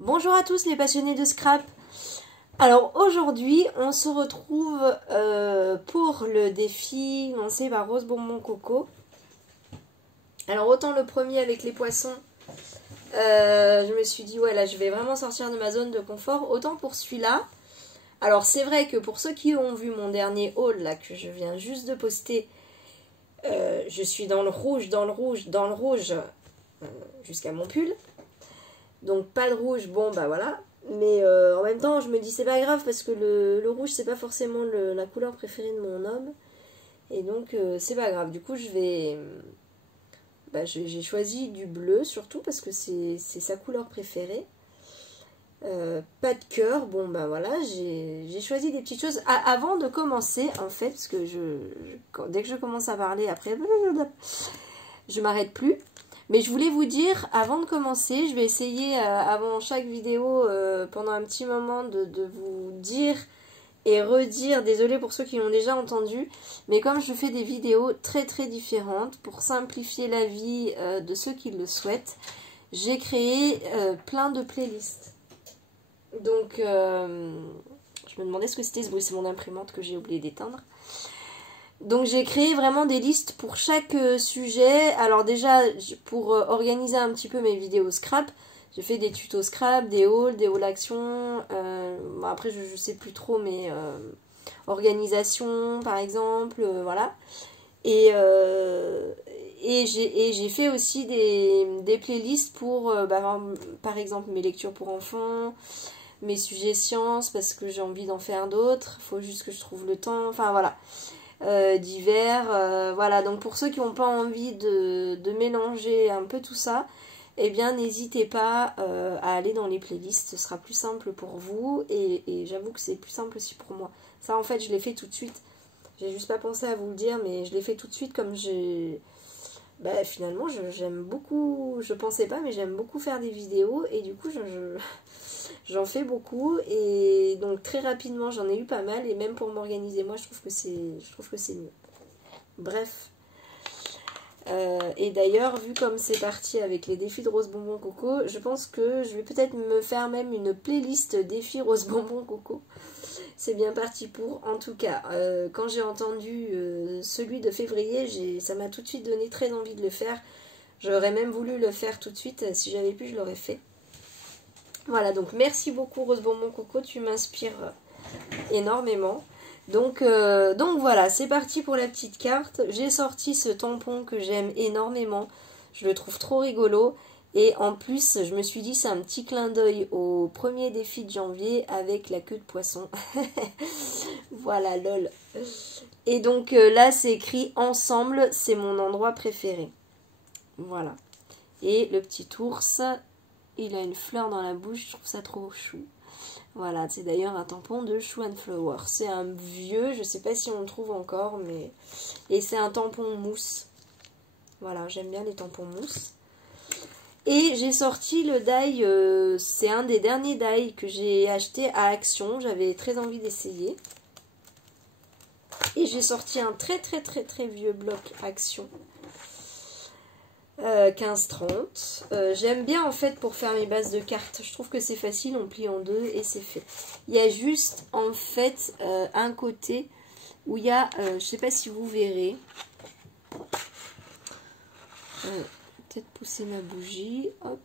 Bonjour à tous les passionnés de scrap. Alors aujourd'hui on se retrouve pour le défi lancé par Rose Bonbon Coco. Alors autant le premier avec les poissons, je me suis dit ouais là je vais vraiment sortir de ma zone de confort. Autant pour celui-là, alors c'est vrai que pour ceux qui ont vu mon dernier haul là que je viens juste de poster, je suis dans le rouge, jusqu'à mon pull. Donc pas de rouge, bon bah voilà. Mais en même temps je me dis c'est pas grave parce que le rouge c'est pas forcément la couleur préférée de mon homme. Et donc c'est pas grave. Du coup je vais... j'ai choisi du bleu surtout parce que c'est sa couleur préférée. Pas de cœur, bon bah voilà, j'ai choisi des petites choses. Avant de commencer en fait, parce que dès que je commence à parler après, je m'arrête plus. Mais je voulais vous dire, avant de commencer, je vais essayer avant chaque vidéo, pendant un petit moment, de vous dire et redire, désolé pour ceux qui l'ont déjà entendu, mais comme je fais des vidéos très très différentes, pour simplifier la vie de ceux qui le souhaitent, j'ai créé plein de playlists. Donc, je me demandais ce que c'était ce bruit, c'est mon imprimante que j'ai oublié d'éteindre. Donc j'ai créé vraiment des listes pour chaque sujet. Alors déjà, pour organiser un petit peu mes vidéos scrap, j'ai fait des tutos scrap, des hauls action. Bon, après je sais plus trop, mais organisation par exemple, voilà. Et j'ai fait aussi des playlists pour, par exemple, mes lectures pour enfants, mes sujets sciences, parce que j'ai envie d'en faire d'autres. Il faut juste que je trouve le temps, enfin voilà. Divers, voilà, donc pour ceux qui n'ont pas envie de mélanger un peu tout ça, eh bien n'hésitez pas à aller dans les playlists, ce sera plus simple pour vous et j'avoue que c'est plus simple aussi pour moi. Ça en fait je l'ai fait tout de suite, j'ai juste pas pensé à vous le dire, mais je l'ai fait tout de suite comme finalement j'aime beaucoup, je pensais pas mais j'aime beaucoup faire des vidéos et du coup j'en fais beaucoup et donc très rapidement j'en ai eu pas mal et même pour m'organiser moi je trouve que c'est mieux. Bref. Et d'ailleurs vu comme c'est parti avec les défis de Rose Bonbon Coco, je pense que je vais peut-être me faire même une playlist défis Rose Bonbon Coco. C'est bien parti pour. En tout cas, quand j'ai entendu celui de février, ça m'a tout de suite donné très envie de le faire. J'aurais même voulu le faire tout de suite. Si j'avais pu, je l'aurais fait. Voilà, donc merci beaucoup Rose Bonbon Coco, tu m'inspires énormément. Donc voilà, c'est parti pour la petite carte. J'ai sorti ce tampon que j'aime énormément. Je le trouve trop rigolo. Et en plus, je me suis dit, c'est un petit clin d'œil au premier défi de janvier avec la queue de poisson. Voilà, lol. Et donc là, c'est écrit ensemble, c'est mon endroit préféré. Voilà. Et le petit ours, il a une fleur dans la bouche, je trouve ça trop chou. Voilà, c'est d'ailleurs un tampon de Chou and Flower. C'est un vieux, je sais pas si on le trouve encore, mais... Et c'est un tampon mousse. Voilà, j'aime bien les tampons mousse. Et j'ai sorti le die, c'est un des derniers die que j'ai acheté à Action. J'avais très envie d'essayer. Et j'ai sorti un très vieux bloc Action. 15-30. J'aime bien en fait pour faire mes bases de cartes. Je trouve que c'est facile, on plie en deux et c'est fait. Il y a juste en fait un côté où il y a, je sais pas si vous verrez. Peut-être pousser ma bougie. Hop.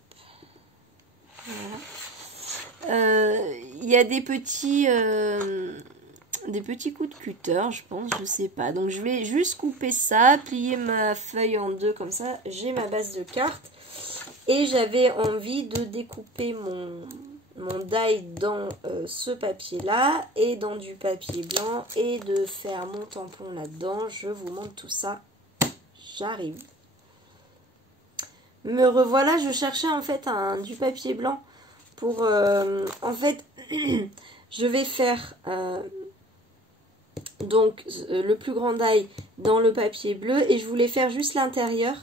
Voilà. Il y a des petits coups de cutter, je pense, je sais pas. Donc je vais juste couper ça, plier ma feuille en deux comme ça. J'ai ma base de cartes. Et j'avais envie de découper mon die dans ce papier-là et dans du papier blanc et de faire mon tampon là-dedans. Je vous montre tout ça. J'arrive. Me revoilà, je cherchais en fait du papier blanc pour... en fait, je vais faire... donc le plus grand die dans le papier bleu et je voulais faire juste l'intérieur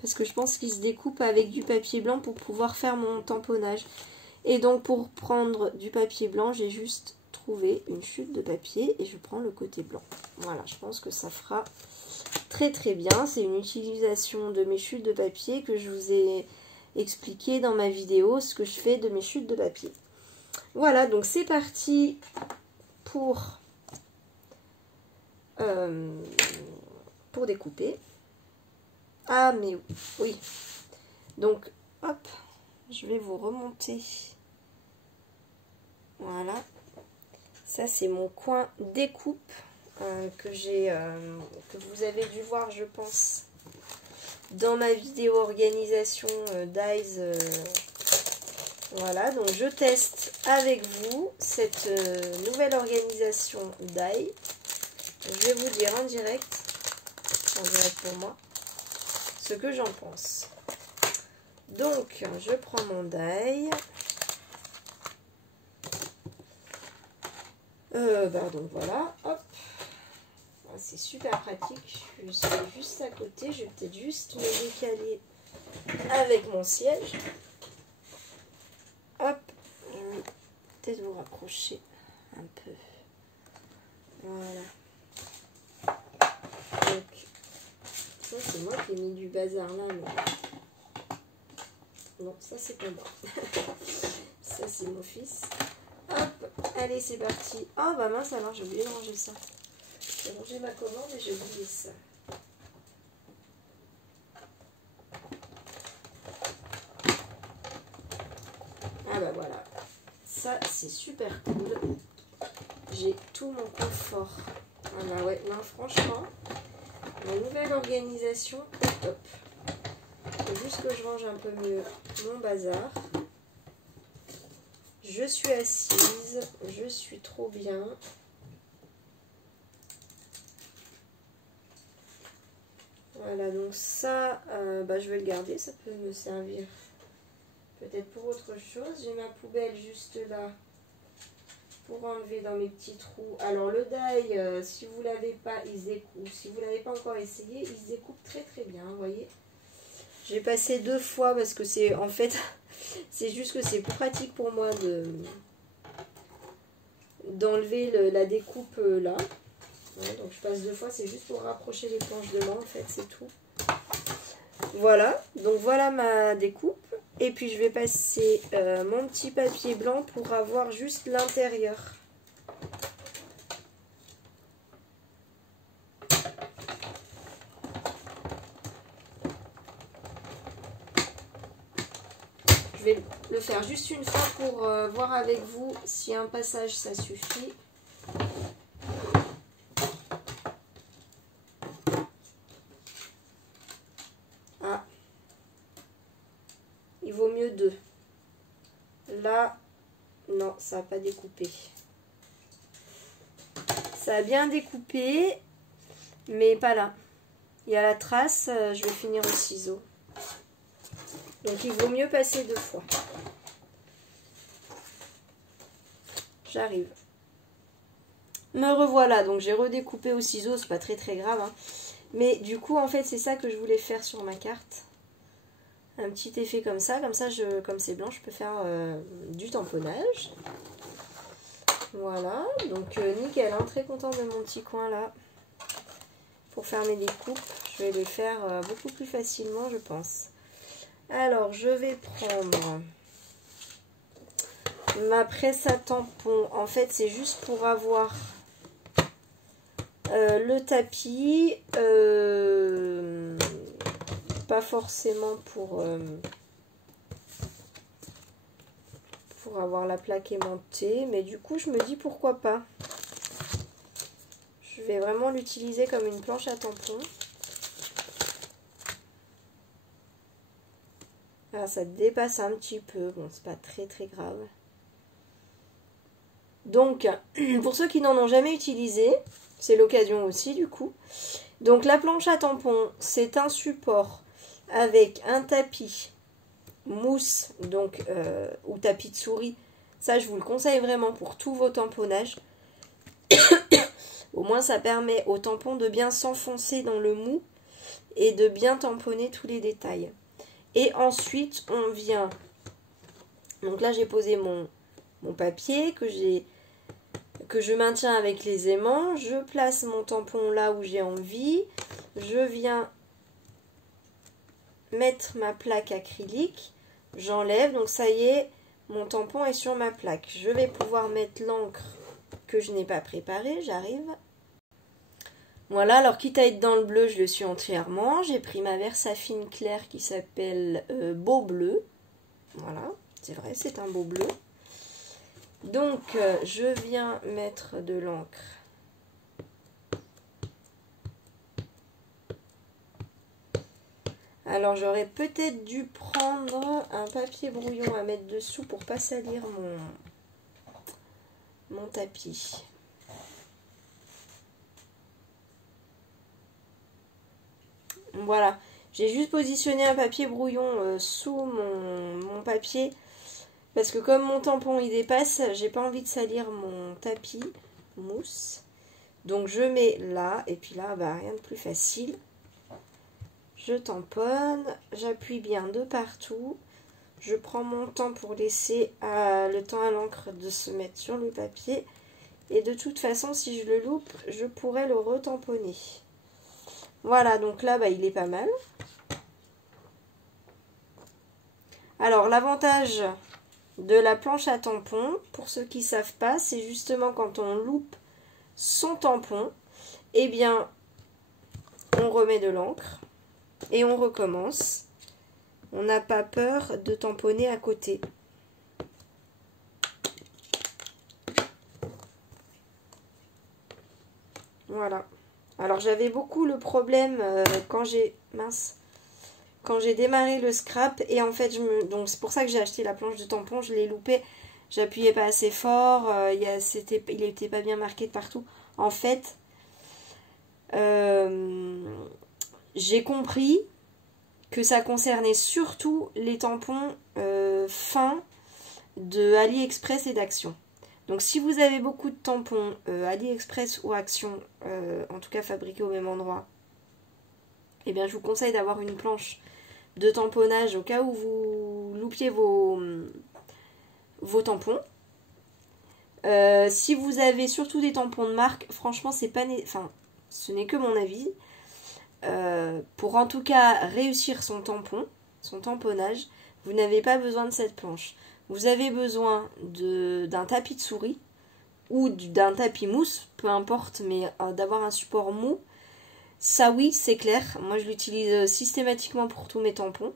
parce que je pense qu'il se découpe avec du papier blanc pour pouvoir faire mon tamponnage. Et donc pour prendre du papier blanc, j'ai juste trouvé une chute de papier et je prends le côté blanc. Voilà, je pense que ça fera très bien. C'est une utilisation de mes chutes de papier que je vous ai expliqué dans ma vidéo ce que je fais de mes chutes de papier. Voilà, donc c'est parti pour découper. Ah mais oui, donc hop, je vais vous remonter. Voilà, ça c'est mon coin découpe que vous avez dû voir, je pense, dans ma vidéo organisation dies. Voilà, donc je teste avec vous cette nouvelle organisation die. Je vais vous dire en direct pour moi, ce que j'en pense. Donc, je prends mon die. Donc voilà, hop. C'est super pratique. Je suis juste à côté. Je vais peut-être juste me décaler avec mon siège. Hop. Je vais peut-être vous rapprocher un peu. Voilà. Donc, ça c'est moi qui ai mis du bazar là, mais... Non, ça c'est pas moi. Ça c'est mon fils. Hop, allez c'est parti. Ah bah mince alors, j'ai oublié de ranger ça. J'ai rangé ma commande et j'ai oublié ça. Ah bah voilà. Ça c'est super cool. J'ai tout mon confort. Ah bah ouais, non franchement, ma nouvelle organisation est top. Il faut juste que je range un peu mieux mon bazar. Je suis assise, je suis trop bien. Voilà, donc ça, je vais le garder, ça peut me servir peut-être pour autre chose. J'ai ma poubelle juste là pour enlever dans mes petits trous. Alors le die, si vous l'avez pas, il se découpe. Si vous l'avez pas encore essayé, il se découpe très très bien, vous voyez. J'ai passé 2 fois parce que c'est en fait, c'est juste que c'est plus pratique pour moi d'enlever la découpe là. Ouais, donc je passe 2 fois, c'est juste pour rapprocher les planches de main en fait, c'est tout. Voilà, donc voilà ma découpe. Et puis je vais passer mon petit papier blanc pour avoir juste l'intérieur. Je vais le faire juste une fois pour voir avec vous si un passage ça suffit. Ah, il vaut mieux 2. Là, non, ça n'a pas découpé. Ça a bien découpé, mais pas là. Il y a la trace, je vais finir au ciseau. Donc il vaut mieux passer 2 fois. J'arrive. Me revoilà, donc j'ai redécoupé au ciseau, c'est pas très très grave. Hein. Mais du coup, en fait, c'est ça que je voulais faire sur ma carte. Un petit effet comme ça comme c'est blanc, je peux faire du tamponnage. Voilà, donc nickel, hein, très content de mon petit coin là. Pour faire mes découpes, je vais les faire beaucoup plus facilement, je pense. Alors, je vais prendre ma presse à tampon. En fait, c'est juste pour avoir le tapis. Pas forcément pour avoir la plaque aimantée. Mais du coup, je me dis pourquoi pas. Je vais vraiment l'utiliser comme une planche à tampon. Alors, ça dépasse un petit peu. Bon, c'est pas très très grave. Donc, pour ceux qui n'en ont jamais utilisé, c'est l'occasion aussi du coup. Donc, la planche à tampon, c'est un support avec un tapis mousse, donc ou tapis de souris. Ça, je vous le conseille vraiment pour tous vos tamponnages. Au moins, ça permet au tampon de bien s'enfoncer dans le mou et de bien tamponner tous les détails. Et ensuite, on vient... Donc là, j'ai posé mon papier que je maintiens avec les aimants. Je place mon tampon là où j'ai envie. Je viens mettre ma plaque acrylique. J'enlève, donc ça y est, mon tampon est sur ma plaque. Je vais pouvoir mettre l'encre que je n'ai pas préparée, j'arrive. Voilà, alors quitte à être dans le bleu, je le suis entièrement. J'ai pris ma Versafine claire qui s'appelle Beau Bleu. Voilà, c'est vrai, c'est un beau bleu. Donc, je viens mettre de l'encre. Alors, j'aurais peut-être dû prendre un papier brouillon à mettre dessous pour pas salir mon tapis. Voilà, j'ai juste positionné un papier brouillon sous mon papier parce que comme mon tampon il dépasse, j'ai pas envie de salir mon tapis mousse. Donc je mets là et puis là, bah, rien de plus facile. Je tamponne, j'appuie bien de partout. Je prends mon temps pour laisser le temps à l'encre de se mettre sur le papier. Et de toute façon, si je le loupe, je pourrais le retamponner. Voilà, donc là, bah, il est pas mal. Alors, l'avantage de la planche à tampon, pour ceux qui ne savent pas, c'est justement quand on loupe son tampon, eh bien, on remet de l'encre et on recommence. On n'a pas peur de tamponner à côté. Voilà. Alors j'avais beaucoup le problème quand j'ai démarré le scrap et en fait donc c'est pour ça que j'ai acheté la planche de tampon, je l'ai loupé, j'appuyais pas assez fort, il était pas bien marqué de partout. En fait, j'ai compris que ça concernait surtout les tampons fins de AliExpress et d'Action. Donc si vous avez beaucoup de tampons AliExpress ou Action, en tout cas fabriqués au même endroit, eh bien je vous conseille d'avoir une planche de tamponnage au cas où vous loupiez vos tampons. Si vous avez surtout des tampons de marque, franchement c'est pas ce n'est que mon avis. Pour en tout cas réussir son tamponnage, vous n'avez pas besoin de cette planche. Vous avez besoin d'un tapis de souris ou d'un tapis mousse, peu importe, mais d'avoir un support mou. Ça oui, c'est clair. Moi je l'utilise systématiquement pour tous mes tampons.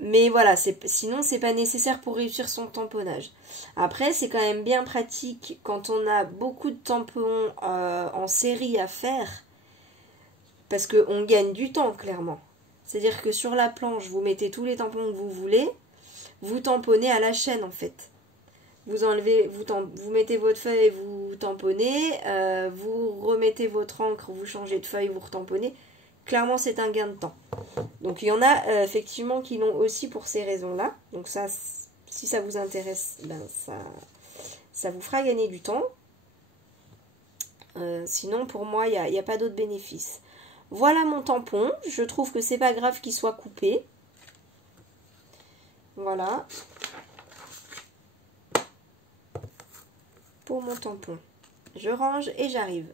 Mais voilà, sinon c'est pas nécessaire pour réussir son tamponnage. Après c'est quand même bien pratique quand on a beaucoup de tampons en série à faire, parce qu'on gagne du temps clairement. C'est-à-dire que sur la planche vous mettez tous les tampons que vous voulez, vous tamponnez à la chaîne en fait. Vous enlevez, vous mettez votre feuille, vous tamponnez, vous remettez votre encre, vous changez de feuille, vous retamponnez. Clairement, c'est un gain de temps. Donc, il y en a effectivement qui l'ont aussi pour ces raisons-là. Donc, ça, si ça vous intéresse, ben, ça vous fera gagner du temps. Sinon, pour moi, il n'y a pas d'autre bénéfice. Voilà mon tampon. Je trouve que c'est pas grave qu'il soit coupé. Voilà. Pour mon tampon. Je range et j'arrive.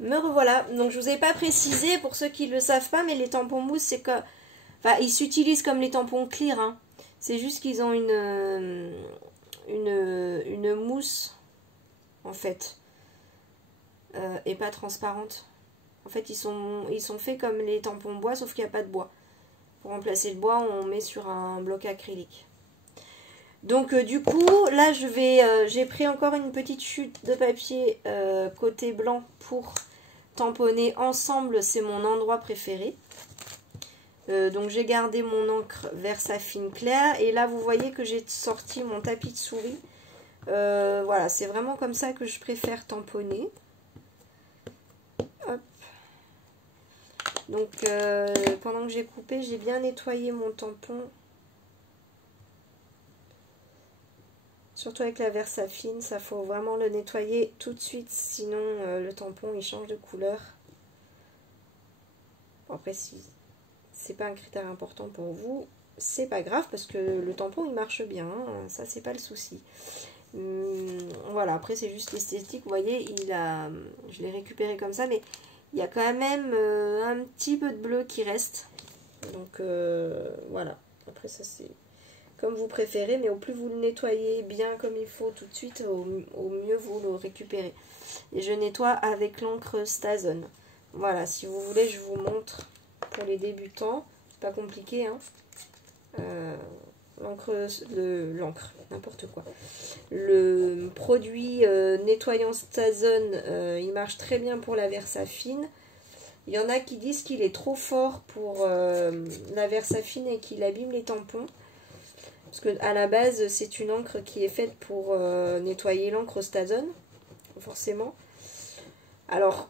Me revoilà. Donc je vous ai pas précisé pour ceux qui ne le savent pas, mais les tampons mousse, c'est que, enfin, ils s'utilisent comme les tampons clear. Hein. C'est juste qu'ils ont une mousse en fait et pas transparente. En fait, ils sont faits comme les tampons bois, sauf qu'il n'y a pas de bois. Pour remplacer le bois, on met sur un bloc acrylique. Donc du coup, là j'ai pris encore une petite chute de papier côté blanc pour tamponner ensemble, c'est mon endroit préféré. Donc j'ai gardé mon encre Versafine claire et là vous voyez que j'ai sorti mon tapis de souris. Voilà, c'est vraiment comme ça que je préfère tamponner. Hop. Donc pendant que j'ai coupé, j'ai bien nettoyé mon tampon. Surtout avec la Versafine, ça faut vraiment le nettoyer tout de suite, sinon le tampon il change de couleur. Bon, après, si c'est pas un critère important pour vous, c'est pas grave parce que le tampon il marche bien, hein, ça c'est pas le souci. Voilà, après c'est juste l'esthétique, vous voyez, je l'ai récupéré comme ça, mais il y a quand même un petit peu de bleu qui reste. Donc voilà, après ça c'est comme vous préférez, mais au plus vous le nettoyez bien comme il faut tout de suite, au mieux vous le récupérez. Et je nettoie avec l'encre Stazone. Voilà, si vous voulez je vous montre pour les débutants, c'est pas compliqué hein. L'encre, n'importe quoi. Le produit nettoyant Stazone, il marche très bien pour la Versafine. Il y en a qui disent qu'il est trop fort pour la Versafine et qu'il abîme les tampons. Parce que à la base, c'est une encre qui est faite pour nettoyer l'encre Stazone, forcément. Alors,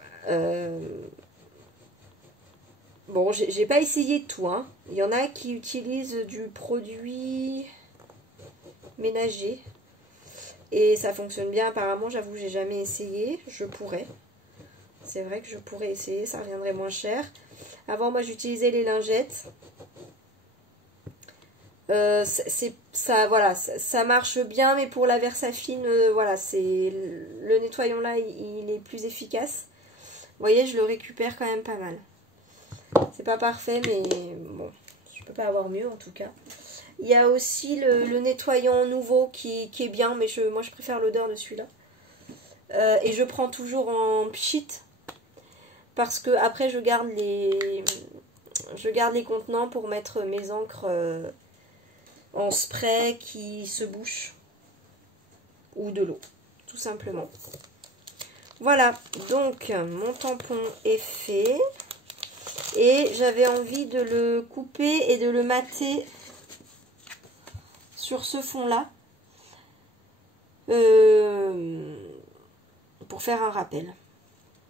bon, j'ai pas essayé tout, hein. Il y en a qui utilisent du produit ménager. Et ça fonctionne bien apparemment, j'avoue, j'ai jamais essayé. Je pourrais. C'est vrai que je pourrais essayer, ça reviendrait moins cher. Avant, moi, j'utilisais les lingettes. Voilà, ça marche bien, mais pour la Versafine, voilà, le nettoyant là, il est plus efficace. Vous voyez, je le récupère quand même pas mal. C'est pas parfait, mais bon, je peux pas avoir mieux en tout cas. Il y a aussi le nettoyant nouveau qui est bien, mais moi je préfère l'odeur de celui-là. Et je prends toujours en pchit, parce que après je garde les contenants pour mettre mes encres en spray qui se bouche, ou de l'eau, tout simplement. Voilà, donc mon tampon est fait. Et j'avais envie de le couper et de le mater sur ce fond-là. Pour faire un rappel.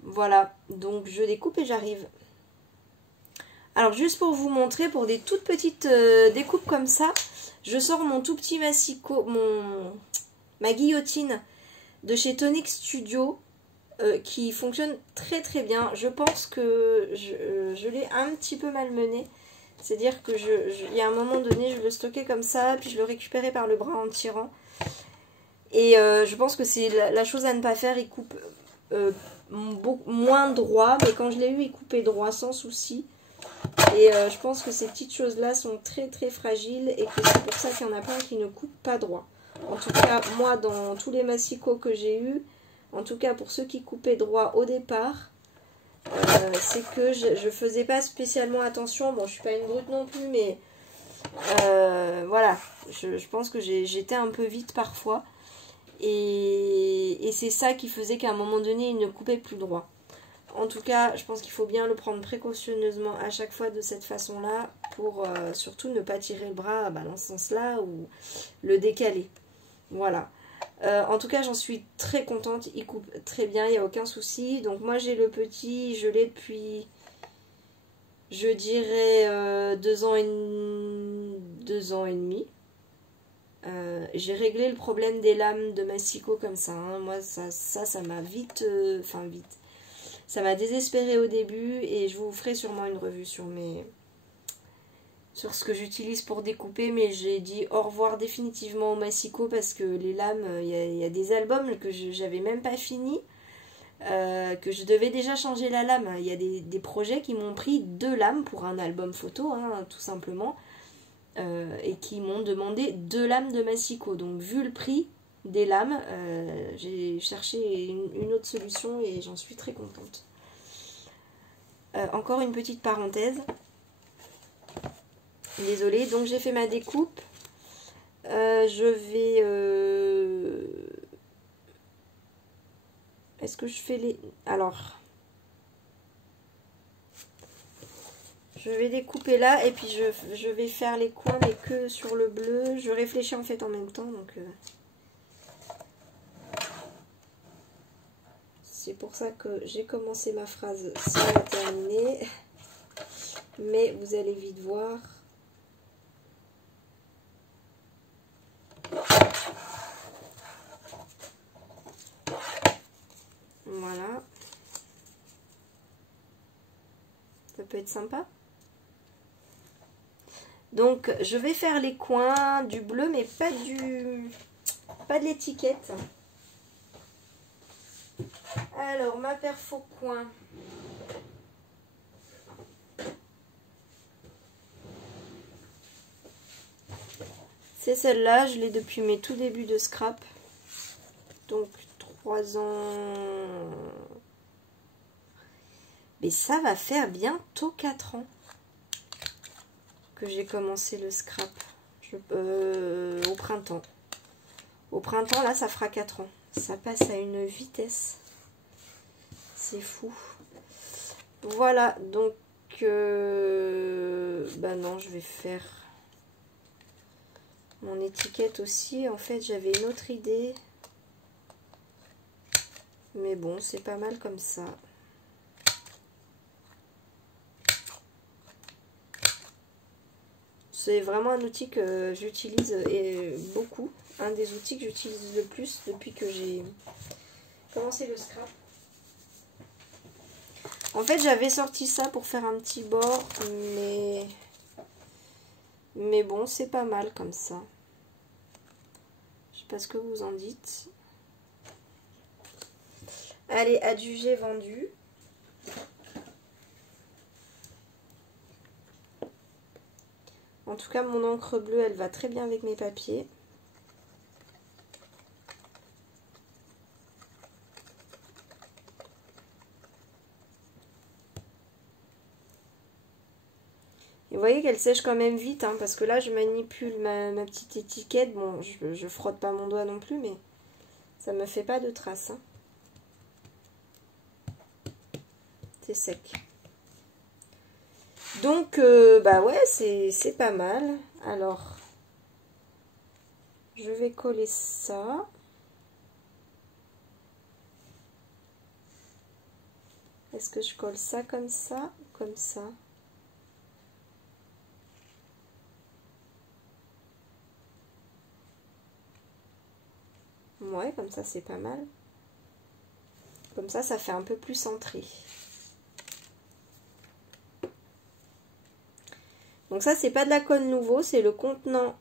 Voilà, donc je découpe et j'arrive. Alors juste pour vous montrer, pour des toutes petites découpes comme ça, je sors mon tout petit massicot, ma guillotine de chez Tonic Studio. Qui fonctionne très très bien. Je pense que je l'ai un petit peu malmené. C'est-à-dire que il y a un moment donné, je le stockais comme ça, puis je le récupérais par le bras en tirant. Et je pense que c'est la chose à ne pas faire. Il coupe moins droit, mais quand je l'ai eu, il coupait droit sans souci. Et je pense que ces petites choses-là sont très très fragiles et que c'est pour ça qu'il y en a plein qui ne coupent pas droit. En tout cas, moi, dans tous les massicots que j'ai eus, en tout cas pour ceux qui coupaient droit au départ, c'est que je faisais pas spécialement attention. Bon, je suis pas une brute non plus, mais voilà, je pense que j'étais un peu vite parfois. Et c'est ça qui faisait qu'à un moment donné, il ne coupait plus droit. En tout cas, je pense qu'il faut bien le prendre précautionneusement à chaque fois de cette façon-là pour surtout ne pas tirer le bras dans ce sens-là ou le décaler. Voilà. En tout cas, j'en suis très contente. Il coupe très bien, il n'y a aucun souci. Donc moi, j'ai le petit, je l'ai depuis, je dirais, 2 ans et demi. J'ai réglé le problème des lames de massicot comme ça. Hein. Moi, ça m'a vite, vite. Ça m'a désespérée au début et je vous ferai sûrement une revue sur ce que j'utilise pour découper, mais j'ai dit au revoir définitivement au massicot parce que les lames, il y a des albums que j'avais même pas fini, que je devais déjà changer la lame. Il y a des projets qui m'ont pris 2 lames pour un album photo, hein, tout simplement, et qui m'ont demandé 2 lames de massicot. Donc vu le prix des lames, j'ai cherché une autre solution et j'en suis très contente. Encore une petite parenthèse. Désolée, donc j'ai fait ma découpe. Je vais... Est-ce que je fais les... Alors... Je vais découper là et puis je vais faire les coins mais que sur le bleu. Je réfléchis en fait en même temps. Donc c'est pour ça que j'ai commencé ma phrase sans la terminer. Mais vous allez vite voir... Voilà. Ça peut être sympa. Donc, je vais faire les coins du bleu, mais pas de l'étiquette. Alors, ma perfo coin. C'est celle-là, je l'ai depuis mes tout débuts de scrap. Donc 3 ans... Mais ça va faire bientôt 4 ans que j'ai commencé le scrap. Au printemps. Au printemps, là, ça fera 4 ans. Ça passe à une vitesse. C'est fou. Voilà, donc... bah non, je vais faire mon étiquette aussi. En fait, j'avais une autre idée. Mais bon, c'est pas mal comme ça. C'est vraiment un outil que j'utilise beaucoup. Un des outils que j'utilise le plus depuis que j'ai commencé le scrap. En fait, j'avais sorti ça pour faire un petit bord, mais bon, c'est pas mal comme ça. Je sais pas ce que vous en dites. Allez, adjugé vendu. En tout cas, mon encre bleue, elle va très bien avec mes papiers. Et vous voyez qu'elle sèche quand même vite, hein, parce que là, je manipule ma petite étiquette. Bon, je frotte pas mon doigt non plus, mais ça me fait pas de traces. Hein. C'est sec. Donc, bah ouais, c'est pas mal. Alors, je vais coller ça. Est-ce que je colle ça comme ça ou comme ça? Ouais, comme ça, c'est pas mal. Comme ça fait un peu plus centré. Donc ça, c'est pas de la colle nouveau, c'est le contenant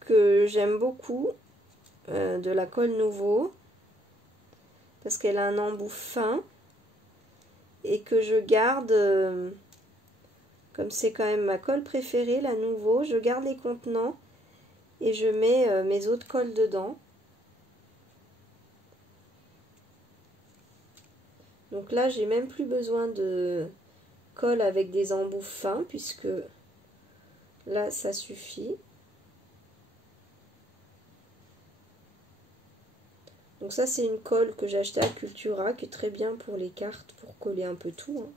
que j'aime beaucoup de la colle nouveau. Parce qu'elle a un embout fin. Et que je garde, comme c'est quand même ma colle préférée, la nouveau, je garde les contenants et je mets mes autres colles dedans. Donc là, j'ai même plus besoin de colle avec des embouts fins, puisque là, ça suffit. Donc ça, c'est une colle que j'ai achetée à Cultura, qui est très bien pour les cartes, pour coller un peu tout, hein,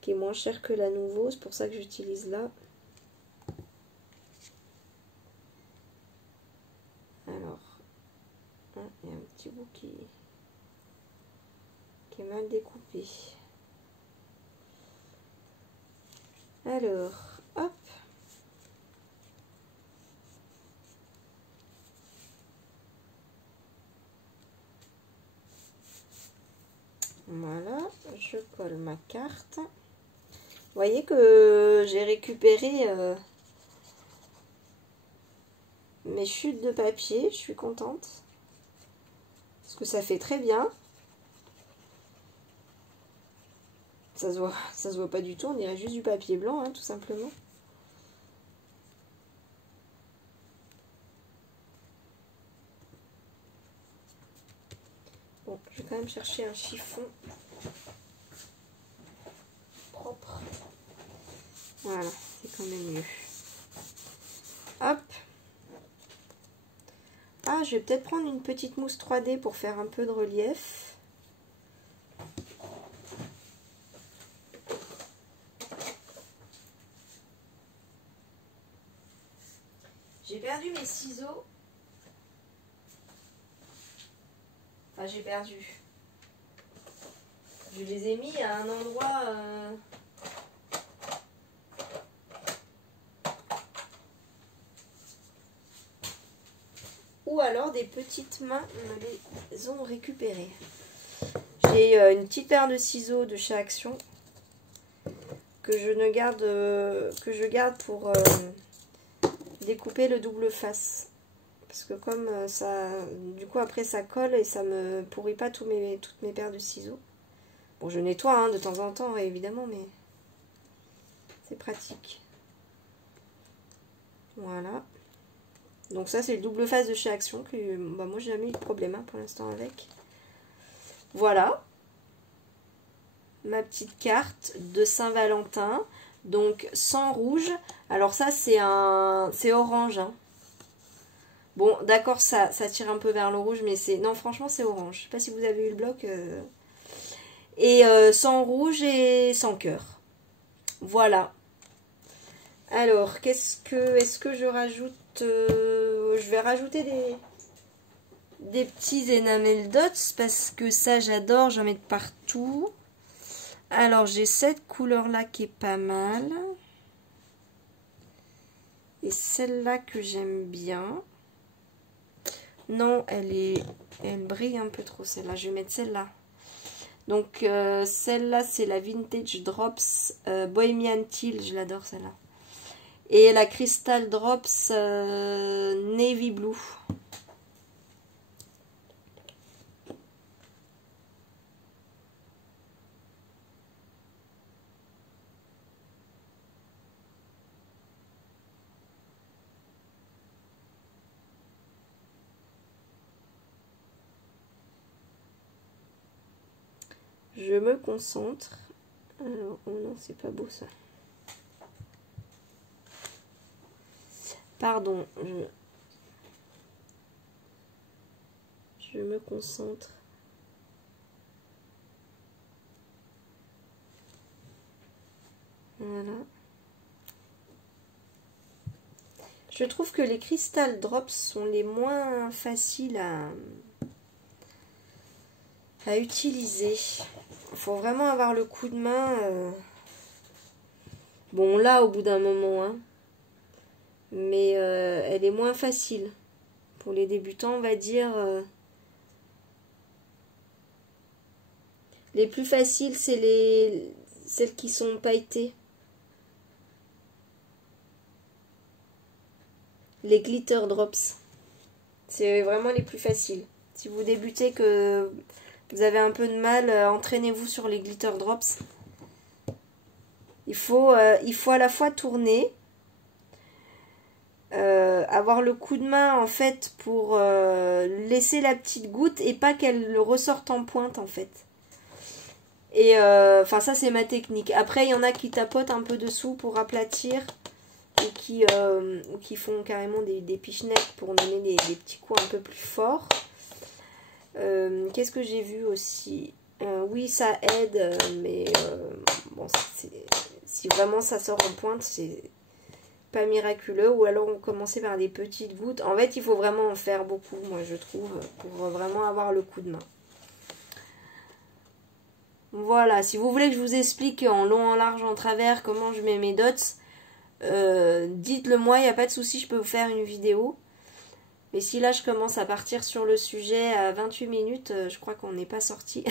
qui est moins chère que la nouveau, c'est pour ça que j'utilise là. Alors, hein, il y a un petit bout qui est mal découpé. Alors, hop. Voilà, je colle ma carte. Vous voyez que j'ai récupéré mes chutes de papier, je suis contente. Parce que ça fait très bien. Ça se voit pas du tout, on dirait juste du papier blanc, hein, tout simplement. Bon, je vais quand même chercher un chiffon propre. Voilà, c'est quand même mieux. Hop. Ah, je vais peut-être prendre une petite mousse 3D pour faire un peu de relief. J'ai perdu mes ciseaux. Enfin, j'ai perdu. Je les ai mis à un endroit... Ou alors des petites mains me les ont récupérées. J'ai une petite paire de ciseaux de chez Action que je garde pour découper le double face. Parce que comme ça, du coup après ça colle et ça me pourrit pas toutes mes paires de ciseaux. Bon, je nettoie hein, de temps en temps évidemment, mais c'est pratique. Voilà. Donc ça c'est le double face de chez Action que bah, moi j'ai jamais eu de problème hein, pour l'instant avec. Voilà. Ma petite carte de Saint-Valentin. Donc sans rouge. Alors ça c'est orange. Hein. Bon d'accord ça tire un peu vers le rouge mais c'est... Non franchement c'est orange. Je sais pas si vous avez eu le bloc. Et sans rouge et sans cœur. Voilà. Alors est-ce que je rajoute... je vais rajouter des petits enamel dots parce que ça j'adore, j'en mets de partout. Alors j'ai cette couleur là qui est pas mal. Et celle-là que j'aime bien. Non, elle brille un peu trop celle-là. Je vais mettre celle-là. Donc celle-là c'est la Vintage Drops Bohemian Teal, je l'adore celle-là. Et la Crystal Drops Navy Blue. Je me concentre. Alors, oh non, c'est pas beau ça. Pardon, je me concentre. Voilà. Je trouve que les Crystal Drops sont les moins faciles à utiliser. Il faut vraiment avoir le coup de main. Bon, là, au bout d'un moment, hein. Mais elle est moins facile. Pour les débutants, on va dire... les plus faciles, c'est celles qui sont pailletées. Les Glitter Drops. C'est vraiment les plus faciles. Si vous débutez que vous avez un peu de mal, entraînez-vous sur les Glitter Drops. Il faut à la fois tourner, avoir le coup de main en fait pour laisser la petite goutte et pas qu'elle ressorte en pointe en fait. Et enfin ça c'est ma technique. Après il y en a qui tapotent un peu dessous pour aplatir ou qui font carrément des pichenettes pour donner des petits coups un peu plus forts. Qu'est-ce que j'ai vu aussi? Oui ça aide mais bon si vraiment ça sort en pointe c'est pas miraculeux, ou alors on commençait par des petites gouttes. En fait il faut vraiment en faire beaucoup moi je trouve pour vraiment avoir le coup de main. Voilà, si vous voulez que je vous explique en long, en large, en travers comment je mets mes dots, dites-le moi, il n'y a pas de souci, je peux vous faire une vidéo. Mais si là je commence à partir sur le sujet à 28 minutes, je crois qu'on n'est pas sorti.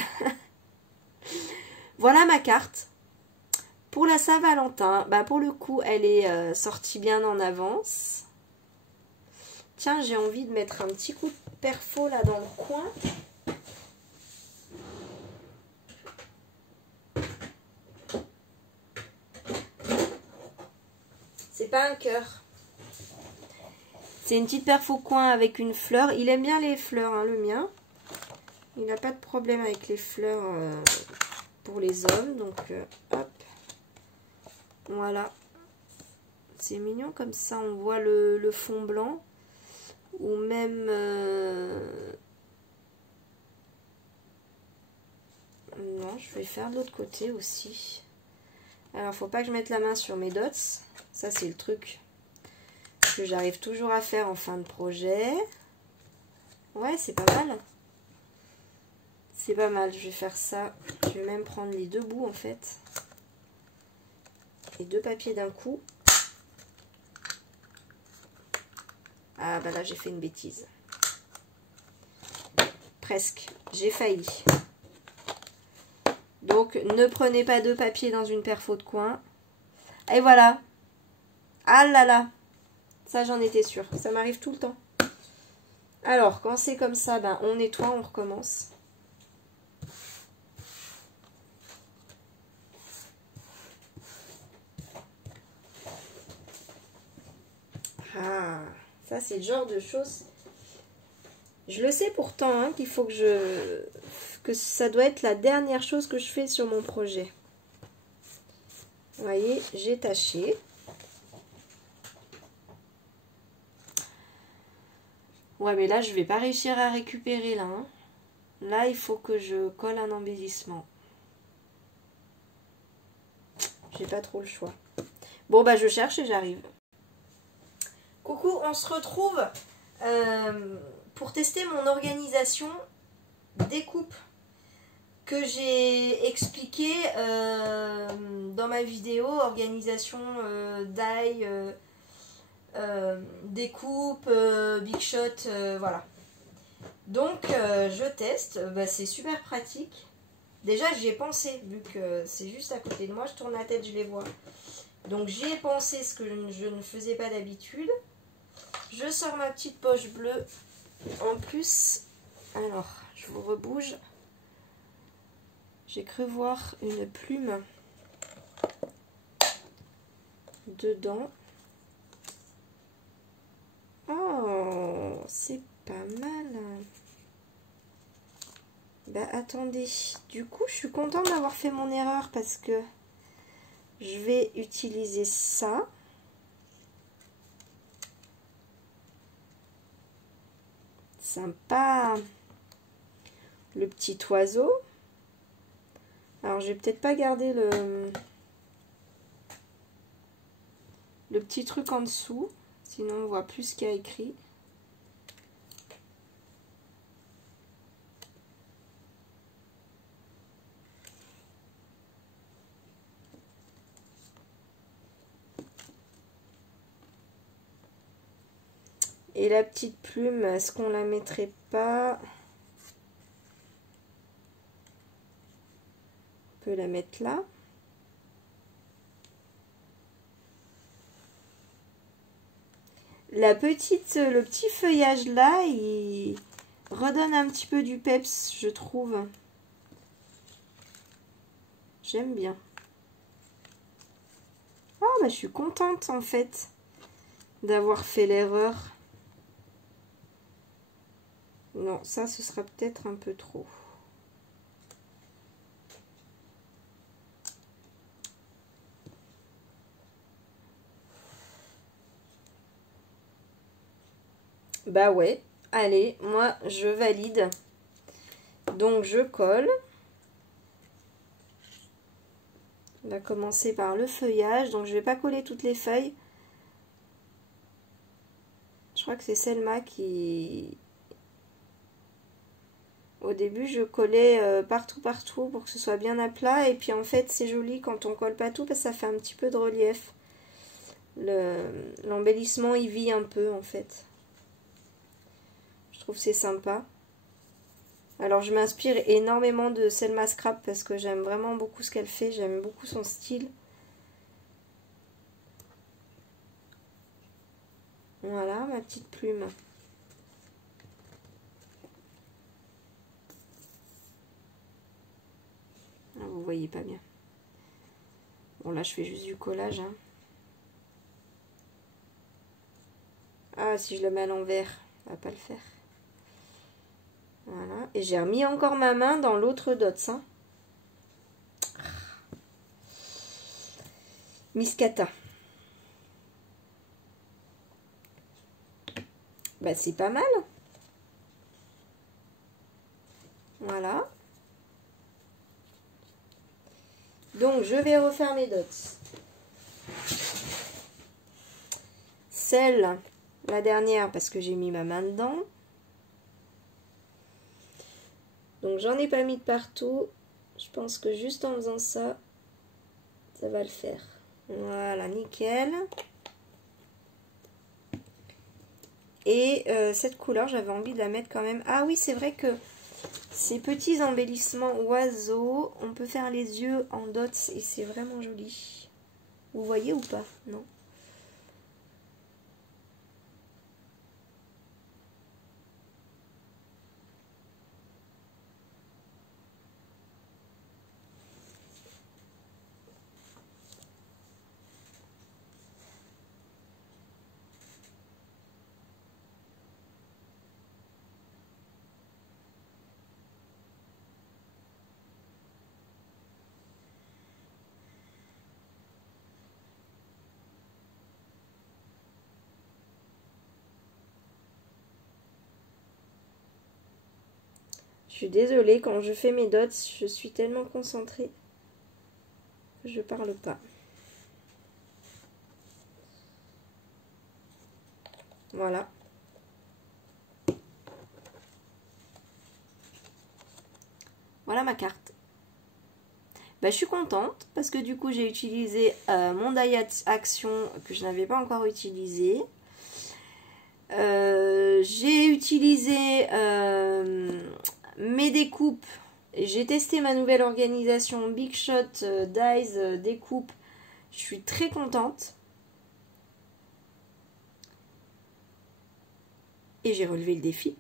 Voilà ma carte. Pour la Saint-Valentin, bah pour le coup elle est sortie bien en avance. Tiens, j'ai envie de mettre un petit coup de perfo là dans le coin. C'est pas un cœur. C'est une petite perf au coin avec une fleur. Il aime bien les fleurs, hein, le mien. Il n'a pas de problème avec les fleurs pour les hommes. Donc, hop. Voilà. C'est mignon comme ça. On voit le fond blanc. Ou même... Non, je vais faire de l'autre côté aussi. Alors, faut pas que je mette la main sur mes dots. Ça, c'est le truc que j'arrive toujours à faire en fin de projet. Ouais, c'est pas mal. C'est pas mal. Je vais faire ça. Je vais même prendre les deux bouts, en fait. Et deux papiers d'un coup. Ah, bah là, j'ai fait une bêtise. Presque. J'ai failli. Donc, ne prenez pas deux papiers dans une perfo de coin. Et voilà. Ah là là. Ça, j'en étais sûre. Ça m'arrive tout le temps. Alors, quand c'est comme ça, ben, on nettoie, on recommence. Ah, ça c'est le genre de choses. Je le sais pourtant hein, qu'il faut que ça doit être la dernière chose que je fais sur mon projet. Vous voyez, j'ai taché. Ouais, mais là, je vais pas réussir à récupérer là. Hein. Là, il faut que je colle un embellissement. J'ai pas trop le choix. Bon, bah, je cherche et j'arrive. Coucou, on se retrouve pour tester mon organisation découpe que j'ai expliqué dans ma vidéo organisation die, découpe, big shot, voilà. Donc je teste, bah, c'est super pratique. Déjà j'y ai pensé, vu que c'est juste à côté de moi, je tourne la tête, je les vois. Donc j'y ai pensé, ce que je ne faisais pas d'habitude. Je sors ma petite poche bleue. En plus, alors je vous rebouge. J'ai cru voir une plume dedans. Oh, c'est pas mal. Bah attendez, du coup je suis contente d'avoir fait mon erreur parce que je vais utiliser ça. Sympa. Le petit oiseau. Alors je vais peut-être pas garder le petit truc en dessous, sinon on voit plus ce qu'il y a écrit. Et la petite plume, est-ce qu'on la mettrait pas? On peut la mettre là. Le petit feuillage là, il redonne un petit peu du peps, je trouve. J'aime bien. Oh, bah, je suis contente en fait d'avoir fait l'erreur. Non, ça, ce sera peut-être un peu trop. Bah ouais, allez, moi, je valide. Donc, je colle. On va commencer par le feuillage. Donc, je vais pas coller toutes les feuilles. Je crois que c'est Selma qui... Au début, je collais partout pour que ce soit bien à plat. Et puis, en fait, c'est joli quand on colle pas tout parce que ça fait un petit peu de relief. L'embellissement, il vit un peu, en fait. Je trouve que c'est sympa. Alors, je m'inspire énormément de Selma Scrap parce que j'aime vraiment beaucoup ce qu'elle fait. J'aime beaucoup son style. Voilà, ma petite plume. Ah, vous voyez pas bien. Bon, là, je fais juste du collage. Hein. Ah, si je le mets à l'envers, ça va pas le faire. Voilà. Et j'ai remis encore ma main dans l'autre dots. Hein. Miscata. Bah, c'est pas mal. Voilà. Donc, je vais refaire mes dots. Celle, la dernière, parce que j'ai mis ma main dedans. Donc, j'en ai pas mis de partout. Je pense que juste en faisant ça, ça va le faire. Voilà, nickel. Et cette couleur, j'avais envie de la mettre quand même. Ah oui, c'est vrai que ces petits embellissements oiseaux, on peut faire les yeux en dots et c'est vraiment joli. Vous voyez ou pas? Non. suis désolée, quand je fais mes dots, je suis tellement concentrée que je parle pas. Voilà. Voilà ma carte. Bah, je suis contente parce que du coup j'ai utilisé mon die action que je n'avais pas encore utilisé. J'ai utilisé mes découpes. J'ai testé ma nouvelle organisation Big Shot Dies découpe. Je suis très contente. Et j'ai relevé le défi.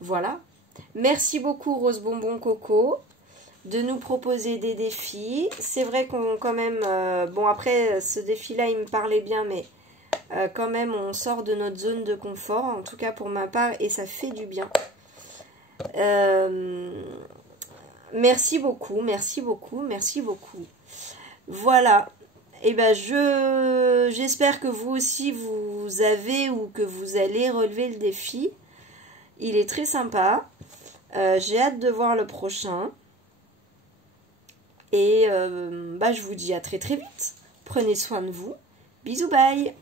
Voilà. Merci beaucoup Rose Bonbon Coco de nous proposer des défis. C'est vrai qu'on quand même... bon après ce défi-là il me parlait bien mais quand même on sort de notre zone de confort. En tout cas pour ma part et ça fait du bien. Merci beaucoup, merci beaucoup, merci beaucoup. Voilà. Et ben j'espère que vous aussi vous avez ou que vous allez relever le défi. Il est très sympa. J'ai hâte de voir le prochain. Et je vous dis à très très vite. Prenez soin de vous. Bisous, bye.